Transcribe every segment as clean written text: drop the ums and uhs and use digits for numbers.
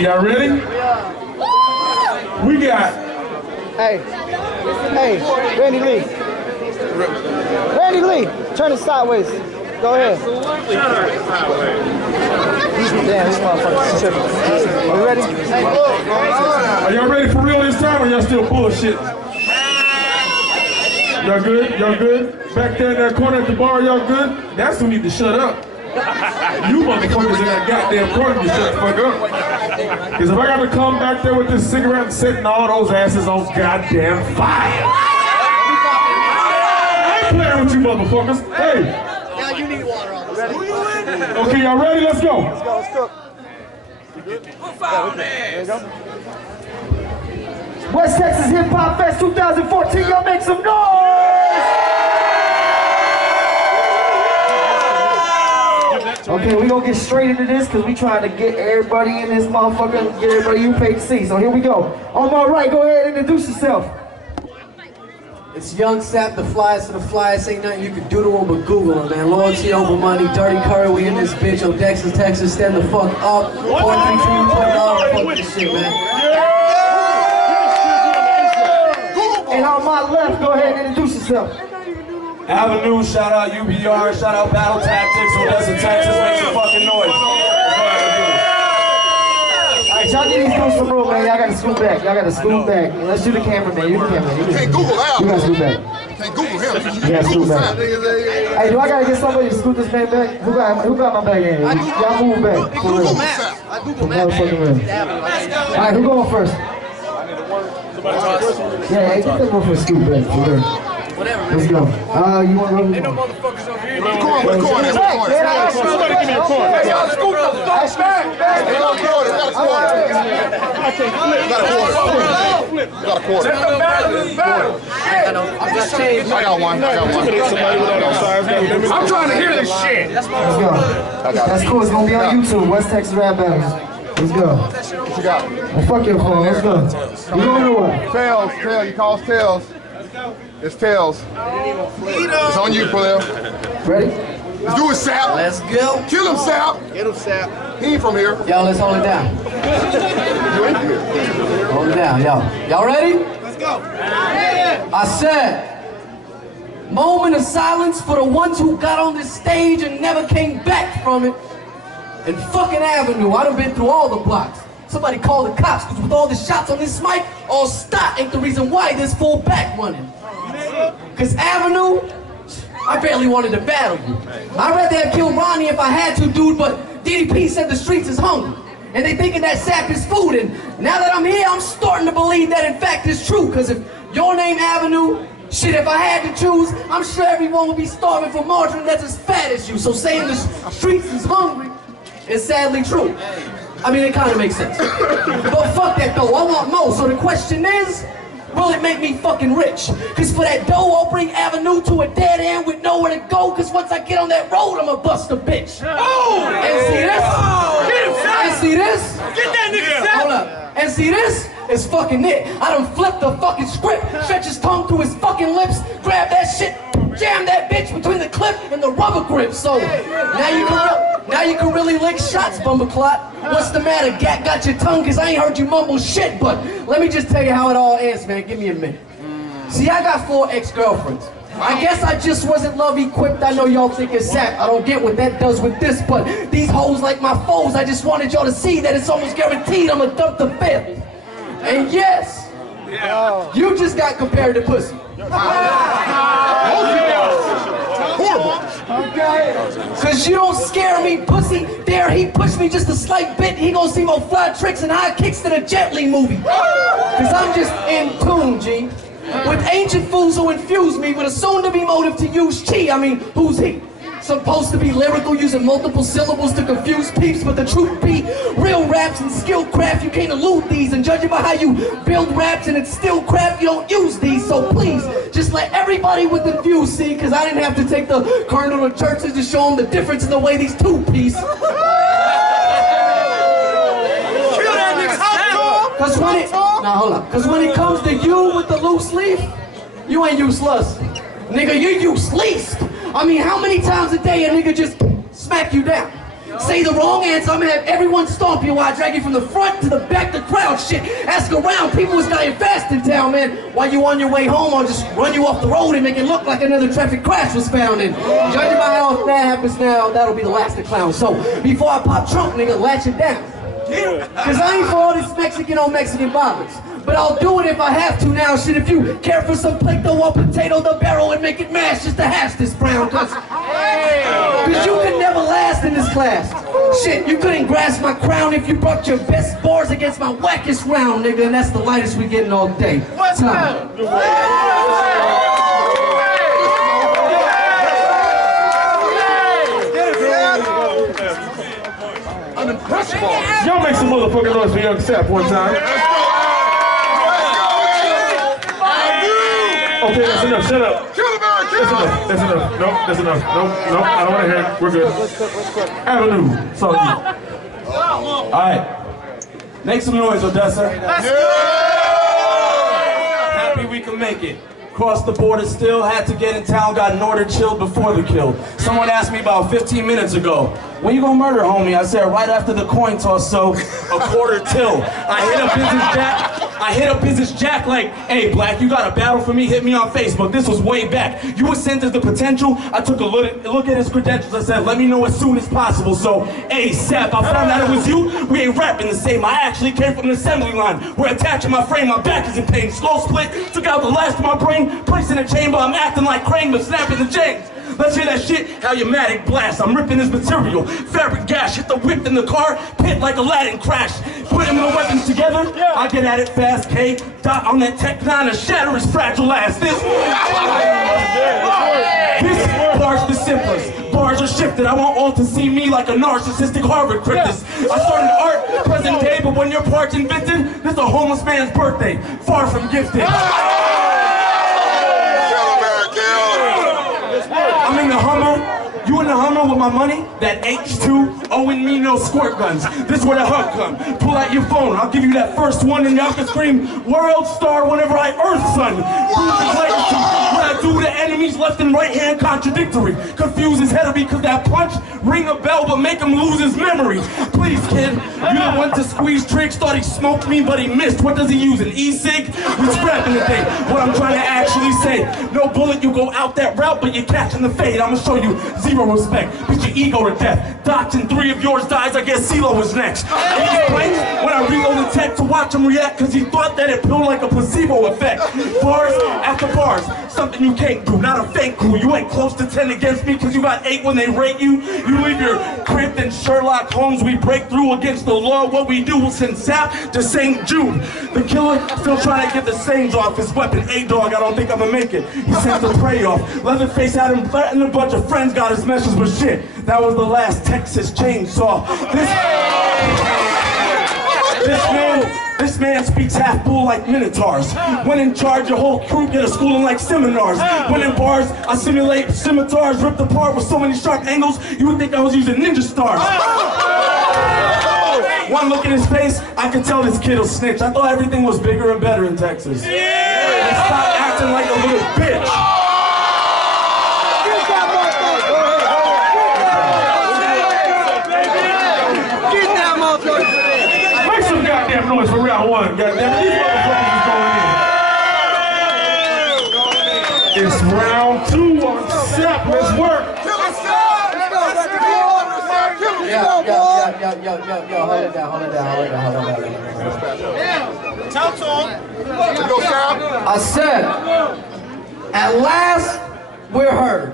Y'all ready? We got. Hey, Randy Lee. Randy Lee, turn it sideways. Go ahead. Damn, this motherfucker's tripping. Are we ready? Are y'all ready for real this time, or y'all still bullshit? Y'all good? Y'all good? Back there in that corner at the bar, y'all good? That's who need to shut up. You motherfuckers in that goddamn corner need to shut the fuck up. Because if I got to come back there with this cigarette and setting all those asses on goddamn fire. I ain't playing with you motherfuckers. Hey. Now you need water on. Ready? Okay, y'all ready? Let's go. Let's go, let's cook. There you go. West Texas Hip Hop Fest 2014, y'all make some noise! Okay, we gonna get straight into this because we trying to get everybody in this motherfucker, get everybody you paid to see. So here we go. On my right, go ahead and introduce yourself. It's Young Sapp, the flyest of the flyest. Ain't nothing you can do to him but Google him, man. Loyalty over money, Dirty Curry, we in this bitch. Odessa, Texas, stand the fuck up. 432, fuck this shit, man. And on my left, go ahead and introduce yourself. Avenue, shout out UBR, shout out Battle Tactics, Odessa, Texas, make some fucking noise. Alright, y'all need to do some room, man. Y'all gotta scoot back. Y'all gotta scoot back. Let's do the cameraman. You the cameraman. You can't Google that. You gotta scoot back. Can't Google him. You gotta scoot back. Hey, do I gotta get somebody to scoot this man back? Who got my bag in? Y'all move back. For real. I Google Maps. Alright, who going first? Yeah, hey, get that motherfucker scoot back. For real. Let's go. You want to go? Ain't no motherfuckers over here. Corner. Somebody give me a corner. Hey, y'all scoot the fuck back. Hey, y'all quarter. Got a quarter. Got a quarter. I got one. I'm trying to hear this shit. Let's go. That's cool. It's gonna be on YouTube. West Texas Rap Battles. Let's go. What you got? Well, fuck your phone. Let's go. You going or what? Tails. You call us Tails. It's Tails. It's on you, player. Ready? Let's do it, Sapp. Let's go. Kill him, Sapp. Get him, Sapp. He ain't from here. Y'all, let's hold it down. You ain't here. Hold it down, y'all. Y'all ready? Let's go. I said, moment of silence for the ones who got on this stage and never came back from it. And fucking Avenue, I done been through all the blocks. Somebody call the cops, because with all the shots on this mic, all stop ain't the reason why this full back running. Because Avenue, I barely wanted to battle you. I'd rather have killed Ronnie if I had to, dude, but DDP said the streets is hungry. And they thinking that Sapp is food, and now that I'm here, I'm starting to believe that in fact it's true, because if your name Avenue, shit, if I had to choose, I'm sure everyone would be starving for margarine that's as fat as you. So saying the streets is hungry is sadly true. I mean, it kind of makes sense. But fuck that though, I want more. So the question is, will it make me fucking rich? Cause for that dough, I'll bring Avenue to a dead end with nowhere to go. Cause once I get on that road, I'ma bust a bitch. Oh! And see this? Get him, and see this? Get that nigga, hold up. And see this? Is fucking it. I done flipped the fucking script, stretch his tongue to his fucking lips, grab that shit, jam that bitch between the clip and the rubber grip. So now you can really lick shots, Bumbleclot. What's the matter? Got your tongue, cause I ain't heard you mumble shit, but let me just tell you how it all ends, man. Give me a minute. See, I got 4 ex-girlfriends. I guess I just wasn't love-equipped. I know y'all think it's Sapp. I don't get what that does with this, but these hoes like my foes. I just wanted y'all to see that it's almost guaranteed I'ma dump the fifth. And yes, you just got compared to pussy. Cause you don't scare me, pussy. Dare he push me just a slight bit, he gon' see more fly tricks and high kicks than a Jet Li movie. Cause I'm just in tune, G. With ancient fools who infuse me with a soon-to-be motive to use chi. I mean, who's he? Supposed to be lyrical, using multiple syllables to confuse peeps, but the truth be, real raps and skill craft, you can't elude these, and judging by how you build raps and it's still crap, you don't use these, so please, just let everybody with the views see, cause I didn't have to take the colonel of churches to show them the difference in the way these two-piece. Cause when it, now hold up, cause when it comes to you with the loose leaf, you ain't useless. Nigga, you useless. I mean, how many times a day a nigga just smack you down? Say the wrong answer, I'm gonna have everyone stomp you while I drag you from the front to the back, the crowd shit. Ask around, people is dying fast in town, man. While you on your way home, I'll just run you off the road and make it look like another traffic crash was found. And judging by how that happens now, that'll be the last of clowns. So before I pop trunk, nigga, latch it down. Cause I ain't for all this Mexican on Mexican violence. But I'll do it if I have to now. Shit, if you care for some Play-Doh or potato the barrel and make it mash just to hash this brown. Cause you could never last in this class. Shit, you couldn't grasp my crown if you brought your best bars against my wackest round, nigga. And that's the lightest we getting all day. What's up? Y'all make some motherfucking noise for Young Sapp one time. Okay, that's enough. Shut up. That's enough. That's enough. Nope, that's enough. Nope, I don't want to hear it. We're good. Avenue, it's all you. All right. Make some noise, Odessa. Happy we can make it. Crossed the border still, had to get in town, got an order chilled before the kill. Someone asked me about 15 minutes ago, when you gonna murder, homie? I said, right after the coin toss, so a quarter till. I hit up Business Jack like, hey, Black, you got a battle for me? Hit me on Facebook. This was way back. You were sent as the potential. I took a look at his credentials. I said, let me know as soon as possible. So, hey, Sapp, I found out it was you. We ain't rapping the same. I actually came from an assembly line. We're attaching my frame. My back is in pain. Slow split. Took out the last of my brain. Placed in a chamber. I'm acting like Crane, but snapping the chains. Let's hear that shit. Haleumatic blast. I'm ripping his material. Fabric gash. Hit the whip in the car. Pit like Aladdin crash. Putting the weapons together. I get at it fast. K. Dot on that Tech 9 to shatter his fragile ass. This part's the simplest. Bars are shifted. I want all to see me like a narcissistic Harvard cryptist. I started art present day, but when your part's invented, this is a homeless man's birthday. Far from gifted. I'm in the Hummer, you in the Hummer with my money? That H2, owing me no squirt guns. This where the hug come. Pull out your phone, I'll give you that first one and y'all can scream, world star whenever I earth son. What I do to enemies left and right hand contradictory. Confuse his head of me cause that punch ring a bell but make him lose his memory. Please kid, you done went to squeeze tricks, thought he smoked me but he missed. What does he use, an e-cig? We scrapping the thing. What I'm trying to actually say, no bullet, you go out that route but you're catching the fade. I'ma show you zero respect, beat your ego to death. Dodging 3 of yours dies, I guess CeeLo was next. And he explains when I reload the tech to watch him react cause he thought that it blew like a placebo effect. Bars after bars, something you can't do, not a fake crew. You ain't close to 10 against me cause you got 8 when they rate you. You leave your crib in Sherlock Holmes, we break through against the law. What we do will send Sapp to St. Jude. The killer still trying to get the stains off his weapon. A-Dog, I don't think I'ma make it. He sent the prey off. Leatherface had him threatened, a bunch of friends got his message, but shit, that was the last Texas chainsaw. This man speaks half bull like minotaurs. When in charge, your whole crew get a schooling like seminars. When in bars, I simulate scimitars ripped apart with so many sharp angles, you would think I was using ninja stars. One look at his face, I could tell this kid'll snitch. I thought everything was bigger and better in Texas. And stop acting like a little bitch. Make some goddamn noise for round 1, goddamn. These motherfuckers is going in. It's round 2 on Sapp. Let's work. Yo, hold it down. Tell to him. I said, at last, we're heard.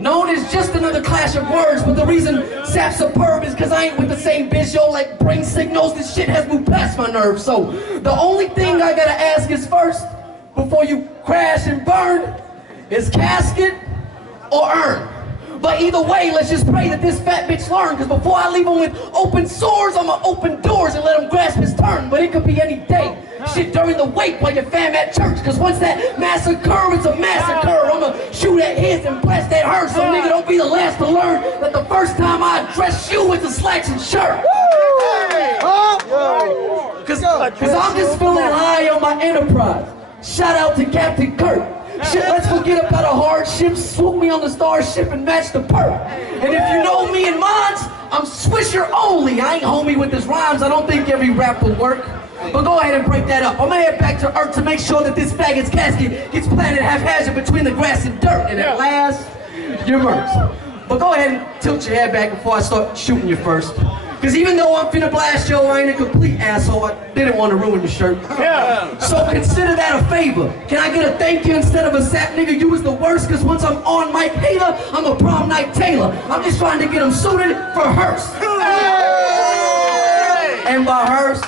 Known as just another clash of words, but the reason Sapp's superb is cause I ain't with the same bitch, yo, like brain signals, this shit has moved past my nerves. So, the only thing I gotta ask is first, before you crash and burn, is casket or urn. But either way, let's just pray that this fat bitch learn, cause before I leave him with open sores, I'ma open doors and let him grasp his turn. But it could be any day. Shit during the wake while your fam at church, cause once that massacre, it's a massacre. I'ma shoot at his and blast at her, so nigga don't be the last to learn that the first time I address you with a slacks and shirt. Cause I'm just feeling high on my enterprise. Shout out to Captain Kirk. Shit, let's forget get up out of hardship, swoop me on the starship and match the perk. And if you know me and mines, I'm Swisher only. I ain't homie with his rhymes. I don't think every rap will work. But go ahead and break that up. I'm gonna head back to Earth to make sure that this faggot's casket gets planted haphazard between the grass and dirt. And at last, you're murked. But go ahead and tilt your head back before I start shooting you first. Cause even though I'm finna blast yo, I ain't a complete asshole. I didn't want to ruin the shirt. Yeah. So consider that a favor. Can I get a thank you instead of a Sapp nigga? You was the worst, cause once I'm on Mike Hater, I'm a prom night Taylor. I'm just trying to get him suited for hearse. And by hearse,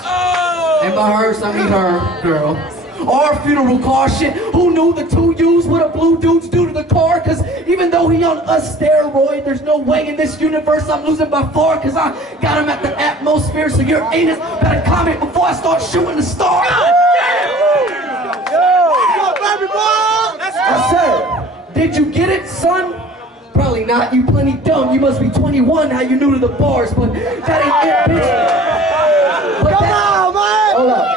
I mean her, girl. Or funeral car shit. Who knew the two U's what a blue dude's do to the car? Cause even though he on a steroid, there's no way in this universe I'm losing by far. Cause I got him at the atmosphere, so your anus better comment before I start shooting the star. God damn! Yo, baby boy! I said, did you get it, son? Probably not, you plenty dumb. You must be 21, how you new to the bars, but that ain't it, bitch. But come on, man! Hold up.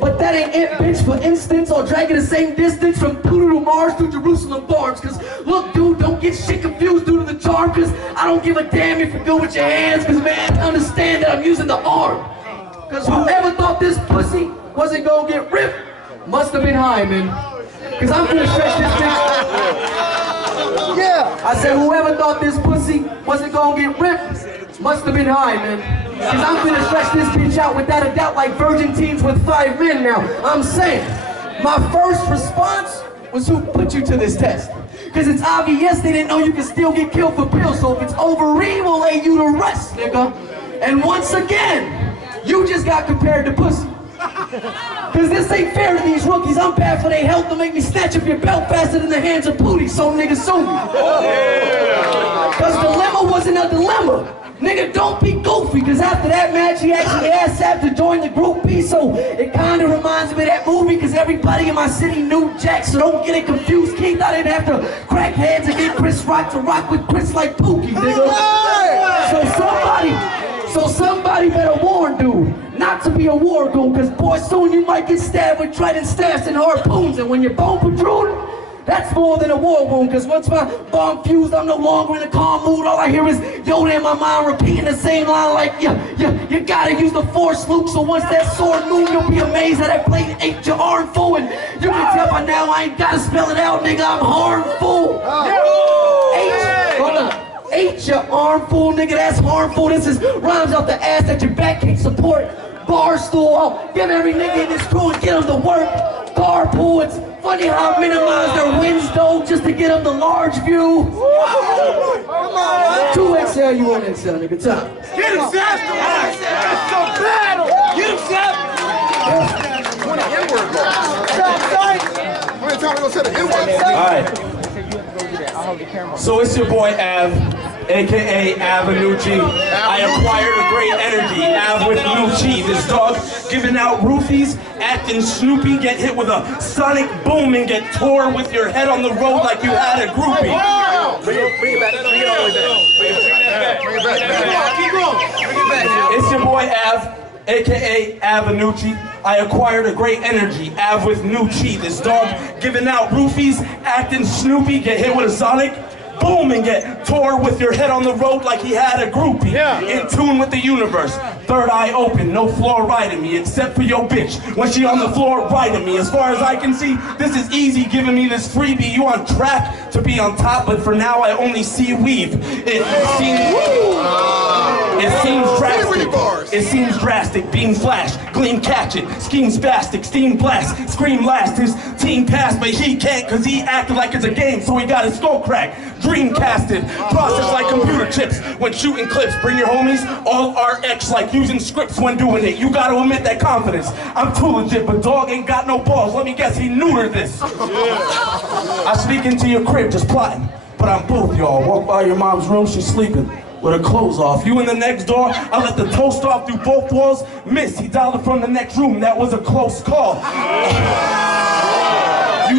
But that ain't it, bitch. For instance, I'll drag you the same distance from Pluto to Mars to Jerusalem farms. Cause look, dude, don't get shit confused due to the charm. Cause I don't give a damn if you're good with your hands. Cause man, understand that I'm using the arm. Cause whoever thought this pussy wasn't gonna get ripped must have been high, man. Cause I'm gonna stretch this bitch. Yeah, I said whoever thought this pussy wasn't gonna get ripped must have been high, man. Cause I'm finna stretch this bitch out without a doubt like virgin teens with 5 men now. I'm saying, my first response was who put you to this test? Cause it's obvious they didn't know you could still get killed for pills. So if it's ovary, we'll lay you to rest, nigga. And once again, you just got compared to pussy. Cause this ain't fair to these rookies. I'm bad for their health to make me snatch up your belt faster than the hands of Pootie. So niggas sue me. Cause dilemma wasn't a dilemma. Nigga, don't be goofy, cause after that match, he actually asked Sapp to join the group B, so it kinda reminds me of that movie, cause everybody in my city knew Jack, so don't get it confused, Keith. I didn't have to crack heads and get Chris Rock to rock with Chris like Pookie, nigga. So somebody better warn dude, not to be a war goon, cause boy, soon you might get stabbed with trident staffs and harpoons, and when your bone protrude, that's more than a war wound, cause once my bomb fused, I'm no longer in a calm mood. All I hear is Yoda in my mind repeating the same line like, you gotta use the force, Luke, so once that sword moves, you'll be amazed how that blade ate your arm full, and you can tell by now I ain't gotta spell it out, nigga, I'm harmful. Hold up. Ate your armful, nigga, that's harmful. This is rhymes off the ass that your back can't support. Bar stool, I'll give every nigga in this crew and get them to work. Carpool, it's funny how I minimize their wins though, just to get them the large view. 2XL, you 1XL, nigga, time. Get him, Sapp! It's so bad! Get him, Sapp! When the N-word go? How many times we gonna say the N-word? Alright. So it's your boy Av, aka Avenucci. I acquired a great energy, Av with Nucci. This dog giving out roofies, acting Snoopy, get hit with a sonic boom and get tore with your head on the road like you had a groupie. Bring it back. Bring it all the way back. Keep going. Bring it back. It's your boy Av, aka Avenucci. I acquired a great energy, Av with Nucci. This dog giving out roofies, acting Snoopy, get hit with a sonic boom and get tore with your head on the road like he had a groupie. In tune with the universe, third eye open, no floor riding me except for your bitch when she on the floor riding me. As far as I can see, this is easy giving me this freebie. You on track to be on top, but for now I only see weave. It seems drastic, beam flash, gleam catch it, scheme spastic, steam blast, scream last. His team passed, but he can't cause he acted like it's a game, so he got his skull cracked. Dreamcasted, processed like computer chips when shooting clips. Bring your homies, all RX like using scripts when doing it. You gotta admit that confidence. I'm too legit, but dog ain't got no balls. Let me guess, he neutered this. I sneak into your crib just plotting, but I'm both y'all. Walk by your mom's room, she's sleeping with her clothes off. You in the next door, I let the toast off through both walls. Miss, he dialed it from the next room. That was a close call. You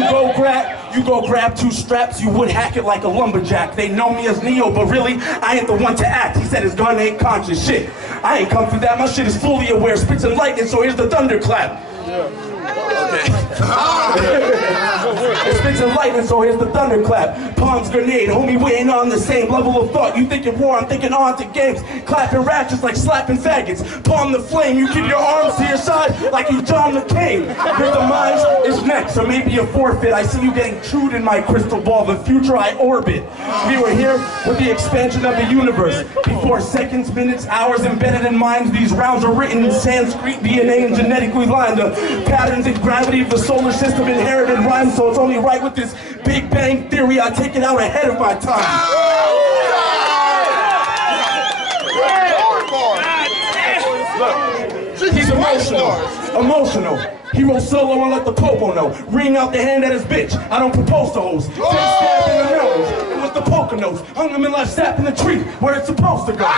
go grab 2 straps, you would hack it like a lumberjack. They know me as Neo, but really, I ain't the one to act. He said his gun ain't conscious. Shit, I ain't come for that. My shit is fully aware, spits and lightning, so here's the thunderclap. Expecting lightning, so here's the thunderclap. Palms grenade, homie, we ain't on the same level of thought. You thinking war, I'm thinking on to games. Clapping ratchets like slapping faggots. Palm the flame, you keep your arms to your side like you John McCain. Your demise is next, or maybe a forfeit. I see you getting chewed in my crystal ball, the future I orbit. We were here with the expansion of the universe. Before seconds, minutes, hours embedded in minds, these rounds are written in Sanskrit, DNA, and genetically lined. The patterns and gravity of the solar system inherited rhyme, so it's only right with this Big Bang Theory. I take it out ahead of my time. Look, he's emotional. He wrote solo and let the popo know. Ring out the hand at his bitch. I don't propose to hoes. Take stab in the nose. It was the poker nose. Hung him and left Sapp in the tree where it's supposed to go.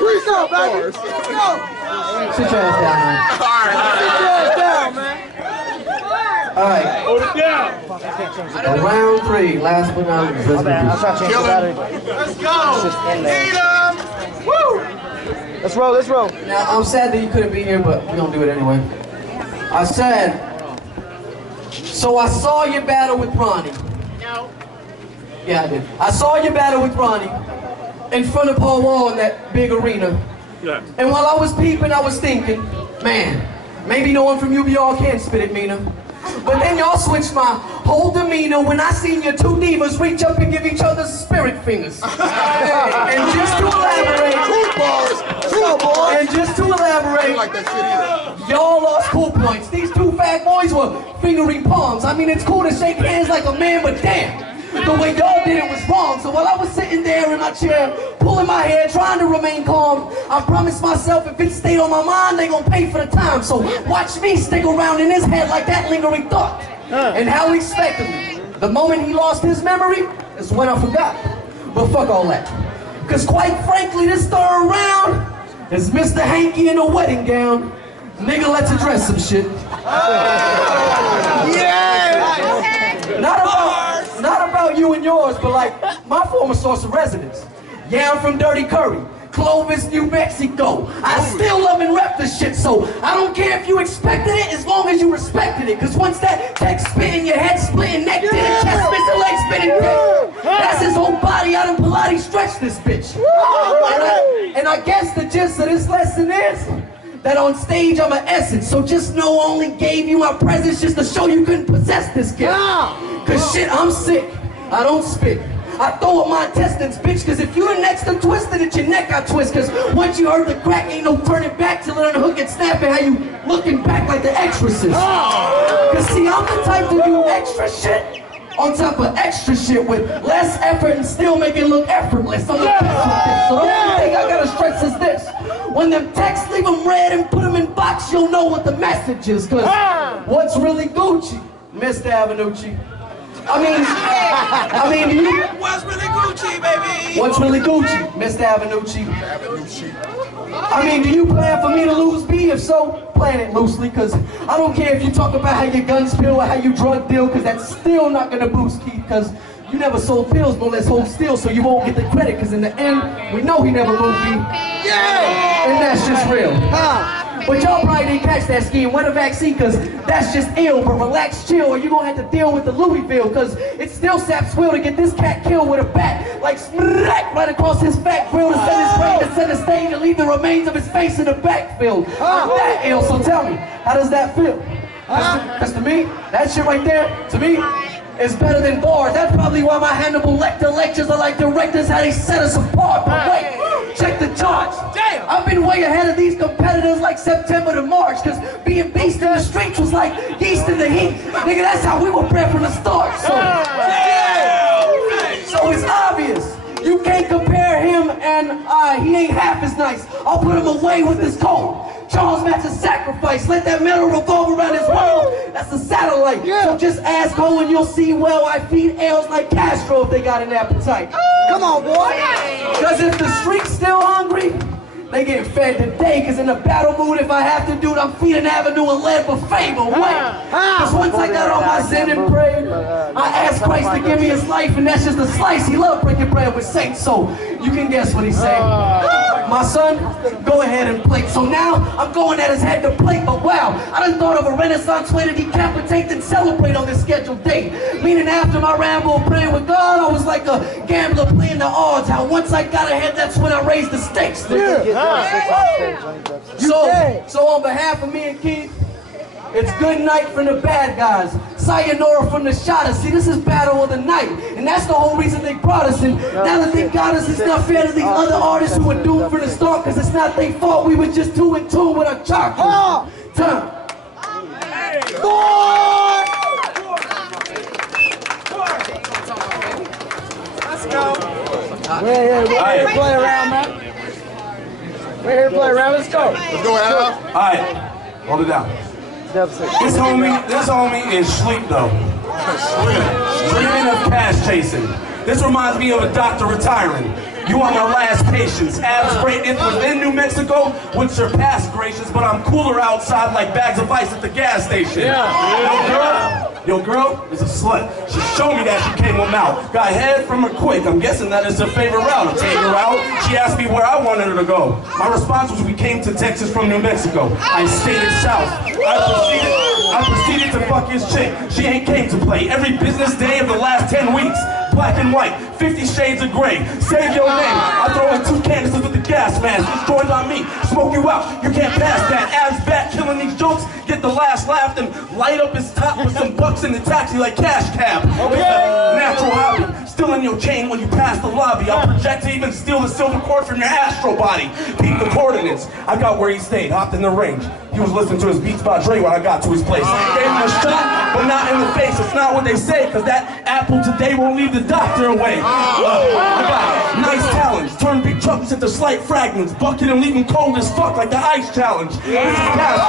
Let's go, baby. Let's go. Sit your ass down, man. Sit your ass down, man. All right. Hold it down. Round 3, last but not least. Let's go. Woo. Let's roll. Let's roll. Now, I'm sad that you couldn't be here, but we're going to do it anyway. I said, so I saw your battle with Ronnie. No. Yeah, I did. I saw your battle with Ronnie in front of Paul Wall in that big arena. Yeah. And while I was peeping, I was thinking, man, maybe no one from UBR can spit at Mina. But then y'all switched my whole demeanor when I seen your two divas reach up and give each other spirit fingers. And just to elaborate, like that shit either. Y'all lost cool points. These two fat boys were fingering palms. I mean, it's cool to shake hands like a man, but damn. The way y'all did it was wrong. So while I was sitting there in my chair, pulling my hair, trying to remain calm, I promised myself if it stayed on my mind, they gonna pay for the time. So watch me stick around in his head like that lingering thought. And how he expected me. The moment he lost his memory is when I forgot. But fuck all that. Cause quite frankly, this third round is Mr. Hanky in a wedding gown. Nigga, let's address some shit. Not about you and yours, but like my former source of residence. Yeah, I'm from Dirty Curry, Clovis, New Mexico. I still love and rep this shit, so I don't care if you expected it as long as you respected it. Cause once that text spitting, your head splitting, neck did it, chest missing, leg spinning, dick. That's his whole body out in Pilates stretch this bitch. And I guess the gist of this lesson is that on stage I'm an essence, so just know I only gave you my presence just to show you couldn't possess this gift. Cause shit, I'm sick, I don't spit. I throw up my intestines, bitch, cause if you're next to twisted it, your neck I twist. Cause once you heard the crack, ain't no turning back till it unhook and snap it, how you looking back like the exorcist. Cause see, I'm the type to do extra shit on top of extra shit with less effort and still make it look effortless. I'm the best with this, so don't think I gotta stress is this. When them texts, leave them red and put them in box, you'll know what the message is. Cause what's really Gucci, Mr. Avenucci? I mean, do you? What's really Gucci, baby? What's really Gucci, Mr. Avenucci? I mean, do you plan for me to lose B? If so, plan it loosely, cause I don't care if you talk about how your guns spill or how you drug deal, cause that's still not gonna boost Keith, cause you never sold pills, no less hold still, so you won't get the credit, cause in the end, we know he never moved B. Yeah! And that's just real. But y'all probably didn't catch that scheme. Win a vaccine, cause that's just ill. But relax, chill, or you gonna have to deal with the Louisville, cause it's still Sapp's will to get this cat killed with a bat. Like smack right across his fat grill to set his brain to set a stage and leave the remains of his face in the backfield. I'm that ill, so tell me, how does that feel? Cause to me, that shit right there, to me, is better than bars. That's probably why my Hannibal Lecter lectures are like directors, how they set us apart. But wait, check the charts. Damn. I've been way ahead of these competitors like September to March, cause being beast in the streets was like yeast in the heat. Nigga, that's how we were bred from the start. So it's obvious. You can't compare him and he ain't half as nice. I'll put him away with this coat. Charles Manson sacrifice. Let that metal revolve around his world. That's a satellite. So just ask Ho and you'll see well I feed L's like Castro if they got an appetite. Come on, boy. Cause if the street's still hungry, They get fed today, cause in the battle mood, if I have to, dude, I'm feeding Avenue and lead buffet, but wait. Cause once I got on my Zen and prayed, I asked Christ to give me his life, and that's just a slice. He loved breaking bread with saints, so you can guess what he said. My son, go ahead and plate. So now, I'm going at his head to plate, but wow, I done thought of a Renaissance way to decapitate and celebrate on this scheduled date. Meaning after my ramble praying with God, I was like a gambler playing the odds. How once I got ahead, that's when I raised the stakes. So on behalf of me and Keith, it's good night from the bad guys. Sayonara from the shotters. See, this is battle of the night. And that's the whole reason they brought us. And now that they got us, it's not fair to these other artists who were doomed from the start, because it's not their fault. We were just too in tune with our chakras. Turn. Let's go. We're here to play around, man. We're here to play around. Let's go. Let's go, Al. All right, hold it down. This homie is sleep though. Dreaming of cash chasing. This reminds me of a doctor retiring. You are my last patience. Abs greatness within New Mexico would surpass gracious, but I'm cooler outside like bags of ice at the gas station. Your girl is a slut. She showed me that she came on out. Got head from her quick. I'm guessing that is her favorite route. I take her out. She asked me where I wanted her to go. My response was we came to Texas from New Mexico. I stayed south. I proceeded to fuck his chick. She ain't came to play. Every business day of the last 10 weeks. Black and white, 50 shades of gray. Save your name. I throw in 2 canisters with the gas mask. It's joined on me. Smoke you out. You can't pass that. Abs back, killing these jokes. Get the last laugh, then light up his top with some bucks in the taxi like cash cab. Natural hobby. Still in your chain when you pass the lobby. I'll project to even steal the silver cord from your astro body. Peep the coordinates. I got where he stayed, hopped in the range. He was listening to his Beats by Dre when I got to his place. Gave him a shot, but not in the face. It's not what they say, cause that apple today won't leave the doctor away. I got nice talents. Turn big chunks into slight fragments. Bucket and leave them cold as fuck like the ice challenge. This is cash.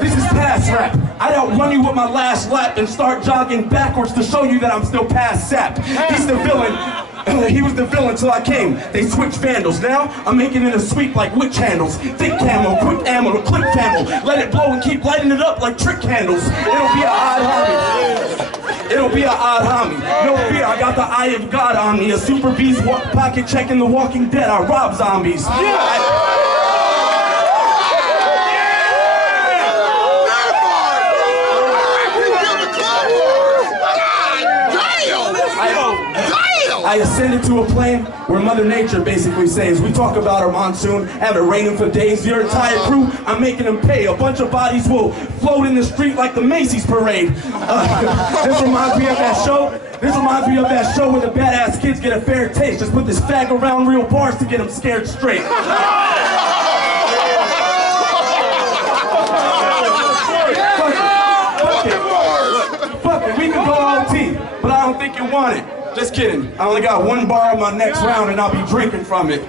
This is pass rap. I'd outrun you with my last lap and start jogging backwards to show you that I'm still past Sapp. He's the villain. He was the villain till I came. They switched vandals. Now I'm making it a sweep like witch handles. Thick camo, quick ammo to click camo. Let it blow and keep lighting it up like trick candles. It'll be an odd homie. It'll be an odd homie. No fear, I got the eye of God on me. A super beast pocket checking The Walking Dead. I rob zombies. I ascended to a plane where Mother Nature basically says, we talk about our monsoon, have it raining for days. Your entire crew, I'm making them pay. A bunch of bodies will float in the street like the Macy's parade. This reminds me of that show. This reminds me of that show where the badass kids get a fair taste. Just put this fag around real bars to get them scared straight. Fuck it, we can go OT, but I don't think you want it. Just kidding. I only got 1 bar on my next round and I'll be drinking from it.